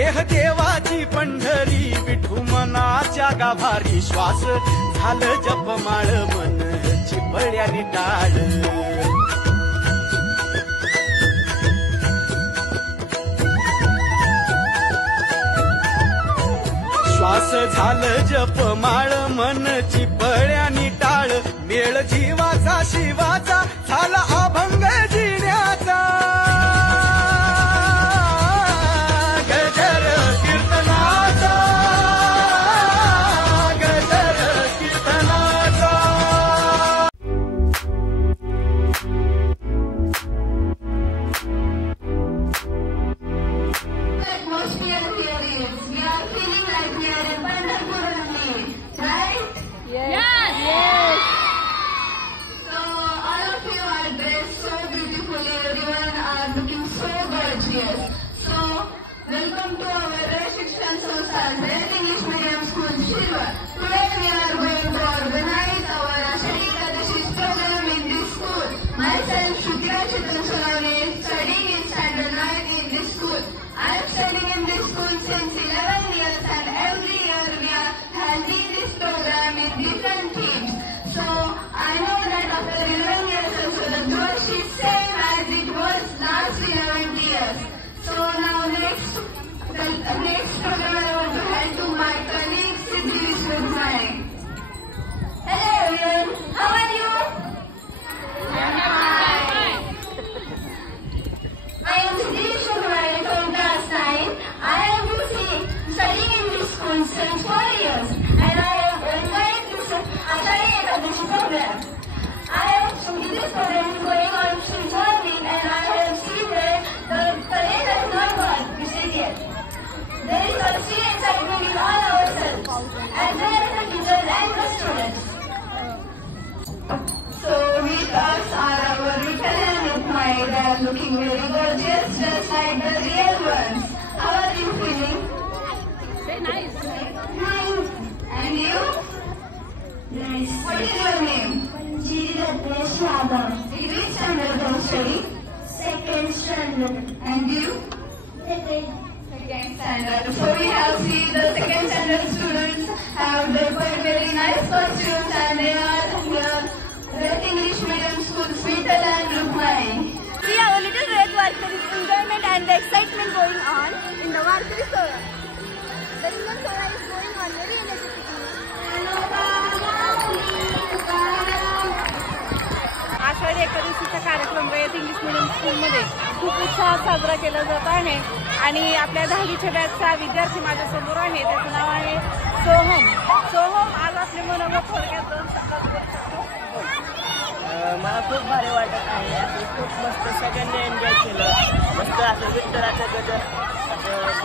देह देवाची पंढरी विठू मनाच्या गाभारी श्वास झालं जपमाळ मन चिपळ्याने टाळ श्वास झालं जपमाळ मन चिपळ्याने टाळ मेळ जीवाचा शिवाचा झाला अभंग जिण्याचा गजर कीर्तनाचा गजर कीर्तनाचा Welcome to our Shikshan Samstha Zen English Medium School, Shirwa. Today we are going to organize our Ashadi Ekadashi's program in this school. Myself, Shukra Chitran Sonawale, studying in standard 9 in this school. I am studying in this school since 11 years and every year we are having this program in different themes. So I know that after 11 years also the growth is same as it was last 11 years. So now next program I want to hand to my colleague Siddhi Vishwadhai. Hello everyone, how are you? Hi. I am Siddhi Vishwadhai from class 9. I am studying in this school since 4 years and I am enjoying this Ashadi Ekadashi program. This program is going on since morning and I have seen that the parade has not gone yet. There is a sea excitement in all ourselves, as well as the teachers and the students. So with us are our Vittal and Rukmai. They are looking very gorgeous, just like the real ones. How are you feeling? Very nice. Nice. And you? Nice. What is your name? In which standard do you study? Second standard. And you? Second standard. So we have seen the second standard students have quite very nice costumes and they are here at English Medium School, Vittal and Rukmai. See our little red Varkari enjoyment and the excitement going on in the Varkari Sora. The Ringan Sora is going on very energetically. Ashadhi एकादशीचा कार्यक्रम Rayat English medium स्कूलमध्ये खूप उत्साहात साजरा केला जात आहे आणि आपल्या 10वीच्या बॅचचा विद्यार्थी माझ्यासमोर आहे. त्याचं नाव आहे सोहम. सोहम, आज आपले मनोगत थोडक्यात 2 शब्दात बोलू शकतो? मला खूप भारी वाटत आहे. असं खूप मस्त सगळ्यांनी एन्जॉय केलं. मस्त असं विठ्ठलाचं गजर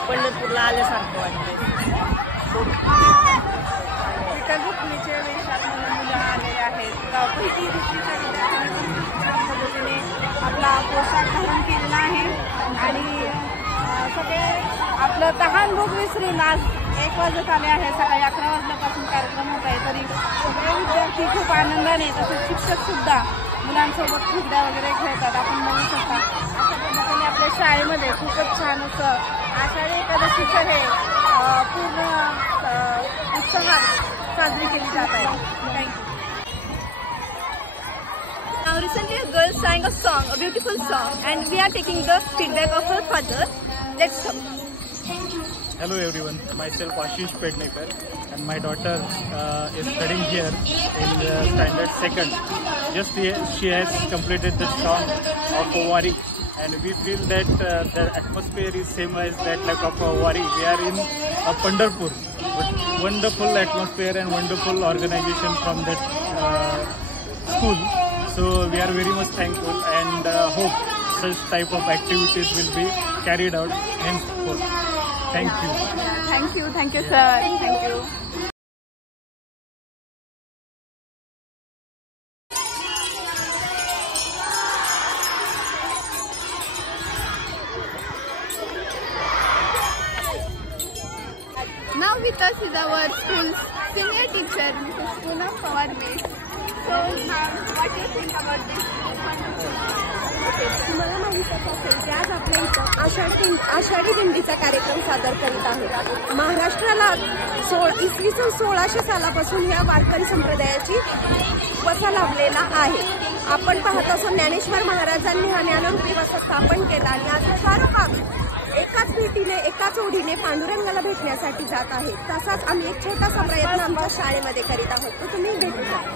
पंढरपूरला आल्यासारखं वाटते. एका घटनेच्या वेशात मुलं आले आहेत. पहिली दुसरीच्या विद्यार्थ्यांनी पद्धतीने आपला पोशाख धारण केलेला आहे आणि सगळे आपलं तहान भूक विसरून आज 1 वाजत आले आहे. सकाळी 11 वाजल्यापासून कार्यक्रम होत आहे तरी सगळे विद्यार्थी खूप आनंदाने, तसेच शिक्षक सुद्धा मुलांसोबत फुगड्या वगैरे खेळतात. आपण बघू शकता अशा पद्धतीने आपल्या शाळेमध्ये खूपच छान असं आषाढी एकादशीचं हे पूर्ण उत्साहात साजरी केली जात आहे. Thank you. Now recently a girl sang a song, a beautiful song, and we are taking the feedback of her father. Let's come. Hello everyone, myself Ashish Pednekar and my daughter is studying here in the standard 2nd. Just she has completed the song of Wari and we feel that the atmosphere is same as that like of Wari. We are in Pandharpur with wonderful atmosphere and wonderful organization from that school. So we are very much thankful and hope such type of activities will be carried out henceforth. Thank you. Thank you. Thank you, sir. Thank you. Now with us is our school's senior teacher, Mrs. Poonam Pawar. So now, what do you think about this? Okay, तुम्हाला माहिती असेल की आज आपल्या आपल्या इथं आषाढी दिंडीचा कार्यक्रम सादर करीत आहोत. महाराष्ट्राला इसवी सन 1600 सालापासून या वारकरी संप्रदायाची वसा लाभलेला आहे. आपण पाहत असो ज्ञानेश्वर महाराजांनी हा ज्ञानरूपी वसा स्थापन केला आणि आज हजारो भाग एकाच भेटीने एकाच ओढीने पांडुरंगाला भेटण्यासाठी जात आहेत. तसाच आम्ही एक छोटासा प्रयत्न आमच्या शाळेमध्ये करीत आहोत, तो तुम्ही भेटू शकता.